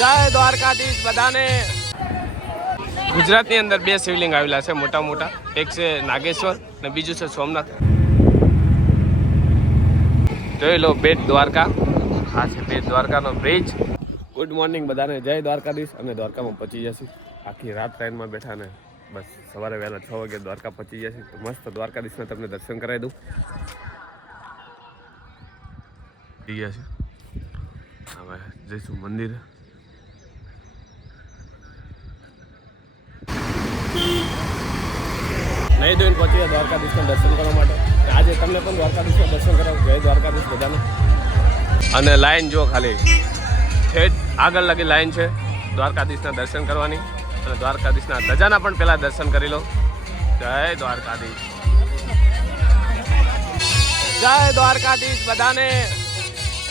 જય દ્વારકાધીશ બધાને। ગુજરાતની અંદર બે શિવલિંગ આવેલા છે મોટા મોટા, એક છે નાગેશ્વર અને બીજું છે સોમનાથ। જોઈ લો બેટ દ્વારકા, આ છે બેટ દ્વારકાનો બ્રિજ। ગુડ મોર્નિંગ બધાને, જય દ્વારકાધીશ। અને દ્વારકામાં પહોંચી જશે, આખી રાત ટ્રેનમાં બેઠા ને બસ સવારે વહેલા 6 વાગે દ્વારકા પહોંચી જશે। તો મસ્ત દ્વારકાધીશને તમને દર્શન કરાવી દઉં। હવે જઈશું મંદિર। નહીં ધોઈને પહોંચી દ્વારકાધીશના દર્શન કરવા માટે। આજે તમને પણ દ્વારકાધીશના દર્શન કરાવું। જય દ્વારકાધીશ બધાને। અને લાઈન જો ખાલી ઠેઠ આગળ લગી લાઈન છે દ્વારકાધીશના દર્શન કરવાની। અને દ્વારકાધીશના ધજાના પણ પહેલાં દર્શન કરી લો। જય દ્વારકાધીશ, જય દ્વારકાધીશ બધાને।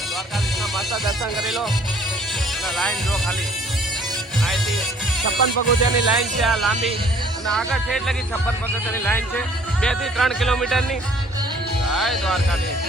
દ્વારકાધીશના મસ્ત દર્શન કરી લો। અને લાઈન જો ખાલી અહીંથી 56 પગથિયાની લાઈન છે આ લાંબી, અને આગળ ઠેઠ લગી 56 પગથિયાની લાઈન છે, 2 થી 3 કિલોમીટરની। જય દ્વારકાધીશ।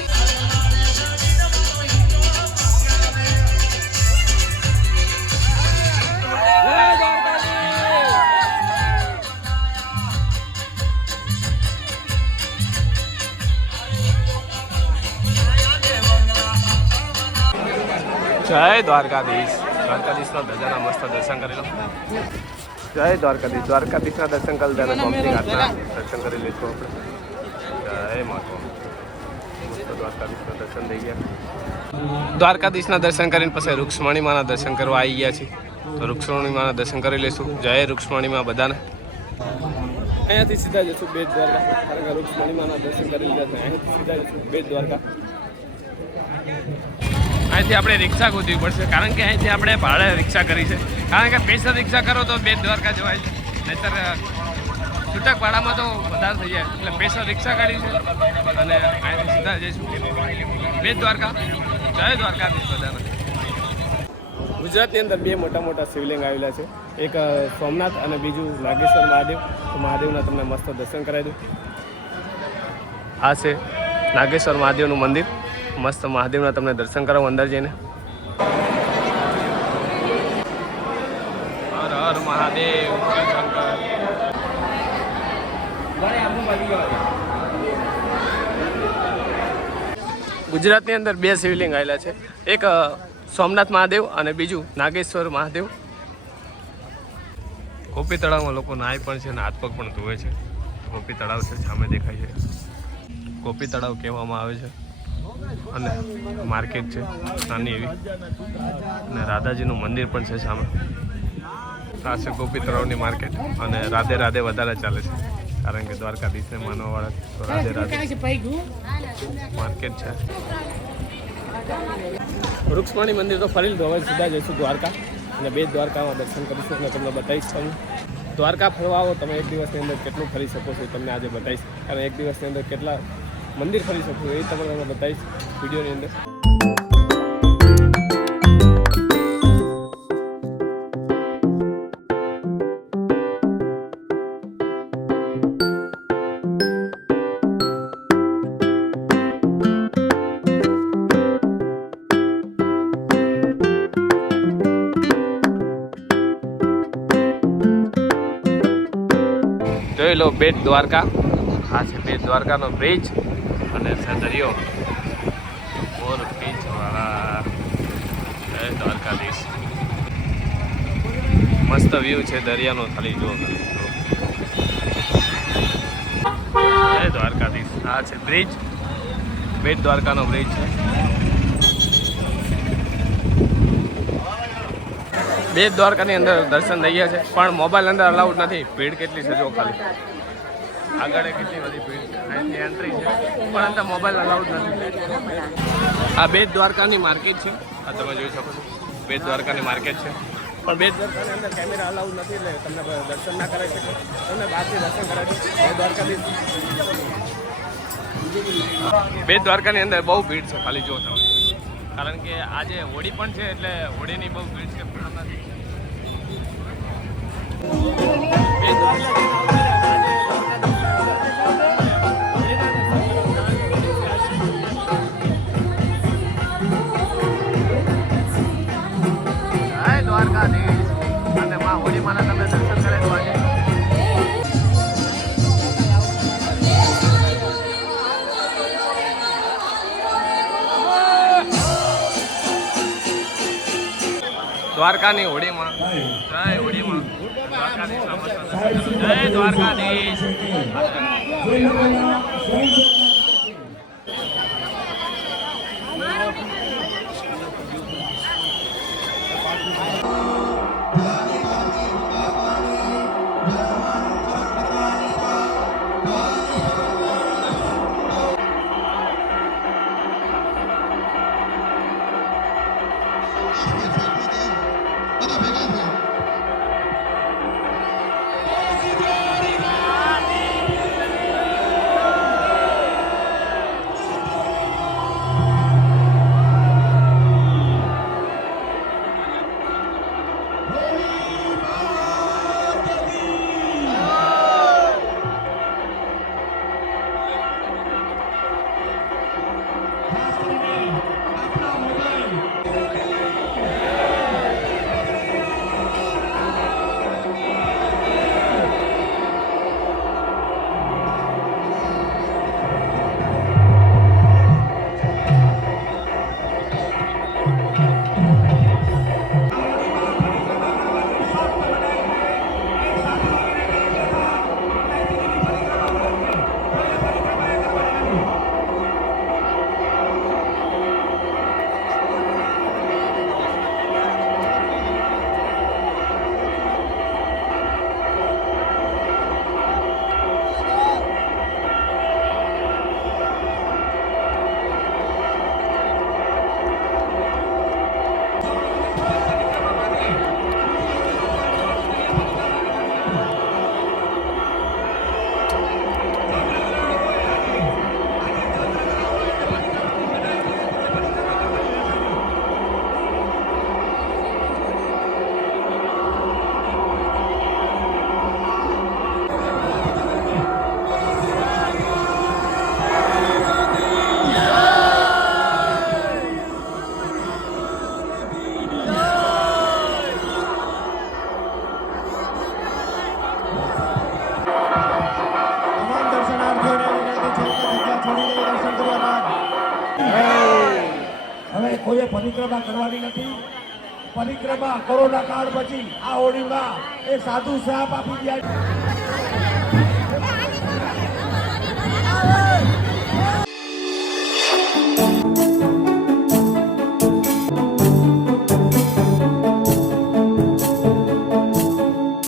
જય દ્વારકાધીશ। દ્વારકાધીશના ધજાના મસ્ત દર્શન કરી લો। જય દ્વારકાધીશ। દ્વારકાધીશના દર્શન કરી ત્યારે ગોમતી ઘાટના દર્શન કરી લઈશું આપણે। જય માતા, મસ્ત દ્વારકાધીશના દર્શન થઈ ગયા। દ્વારકાધીશના દર્શન કરીને પછી રૂક્ષ્મણી માના દર્શન કરવા આવી ગયા છીએ। તો રૂક્ષ્મણી માના દર્શન કરી લઈશું। જય રૂક્ષ્મણી માં બધાને। અહીંયાથી સીધા જશું બેટ દ્વારકા, કારણ કે રૂક્ષ્મણી માના દર્શન કરી લીધા છે। અહીંયાથી સીધા જશું બેટ દ્વારકા। અહીંથી આપણે રિક્ષા ગોતવી પડશે, કારણ કે અહીંથી આપણે ભાડે રિક્ષા કરી છે। કારણ કે સ્પેશિયલ રિક્ષા કરો તો બેટ દ્વારકા જવાય છે, નહીંતર છૂટક ભાડામાં તો વધારે થઈ જાય। એટલે સ્પેશિયલ રિક્ષા કરી છે અને અહીંથી સીધા જઈશું બેટ દ્વારકા। જય દ્વારકાધીશ બધાને। ગુજરાતની અંદર બે મોટા મોટા શિવલિંગ આવેલા છે, એક સોમનાથ અને બીજું નાગેશ્વર મહાદેવ। તો મહાદેવના તમને મસ્ત દર્શન કરાવી દઉં। આ છે નાગેશ્વર મહાદેવનું મંદિર। મસ્ત મહાદેવના તમને દર્શન કરાવું અંદર જઈને। હર હર મહાદેવ, શંકર। ગુજરાતની અંદર બે શિવલિંગ આવેલા છે, એક સોમનાથ મહાદેવ અને બીજું નાગેશ્વર મહાદેવ। ગોપી તળાવમાં લોકો નાય પણ છે અને હાથ પગ પણ ધોવે છે। ગોપી તળાવ છે, સામે દેખાય છે। ગોપી તળાવ કહેવામાં આવે છે। અને માર્કેટ છે નાની એવી, અને રાધાજીનું મંદિર પણ છે સામે। આ છે ગોપી તળાવની માર્કેટ, અને રાધે રાધે વધારે ચાલે છે, કારણ કે દ્વારકાધીશને માનવાવાળા તો રાધે રાધે માર્કેટ છે। રૂક્ષ્મણી મંદિર તો ફરી લીધું, હવે સીધા જઈશું દ્વારકા અને બેટ દ્વારકામાં દર્શન કરીશું અને તમને બતાવીશ। તમને દ્વારકા ફરવા આવો તમે એક દિવસની અંદર કેટલું ફરી શકો છો તમને આજે બતાવીશ, અને એક દિવસની અંદર કેટલા મંદિર ફરી શકું એ તમને બતાવીશ વિડીયોની અંદર। જોઈ લો બેટ દ્વારકા, આ છે બેટ દ્વારકાનો બ્રિજ અને છે દરિયો ઓર બીચ વાળા। જય દ્વારકાધીશ। મસ્ત વ્યૂ છે દરિયાનો, ખાલી જો જય દ્વારકાધીશ। આ છે બ્રિજ, બેટ દ્વારકાનો બ્રિજ છે। બેટ દ્વારકાની અંદર દર્શન થઈ ગયા છે, પણ મોબાઈલ અંદર અલાઉડ નથી। ભીડ કેટલી છે જો ખાલી, આગળ કેટલી બધી ભીડ છે। અહીંથી એન્ટ્રી છે પણ અંદર મોબાઈલ અલાઉડ નથી। આ બેટ દ્વારકાની માર્કેટ છે, આ તમે જોઈ શકો છો બેટ દ્વારકાની માર્કેટ છે, પણ બેટ દ્વારકાની અંદર કેમેરા અલાઉડ નથી, એટલે તમને દર્શન ના કરાવી શકે। તમને બહારથી દર્શન કરાવી બેટ દ્વારકાની। બેટ દ્વારકાની અંદર બહુ ભીડ છે, ખાલી જો તમે, કારણ કે આજે હોળી પણ છે, એટલે હોળીની બહુ ભીડ છે। બેટ દ્વારકા દ્વારકાધીશ અને માં હોળીમાના તમે દર્શન કરે તો આજે દ્વારકાની હોળીમાં જય હોળીમાં દ્વારકાધીશ જય દ્વારકાધીશ હવે કોઈએ પરિક્રમા કરવાની નથી. પરિક્રમા કોરોના કાળ પછી આ હોળીમાં એ સાધુ સાહેબ આપી ગયા.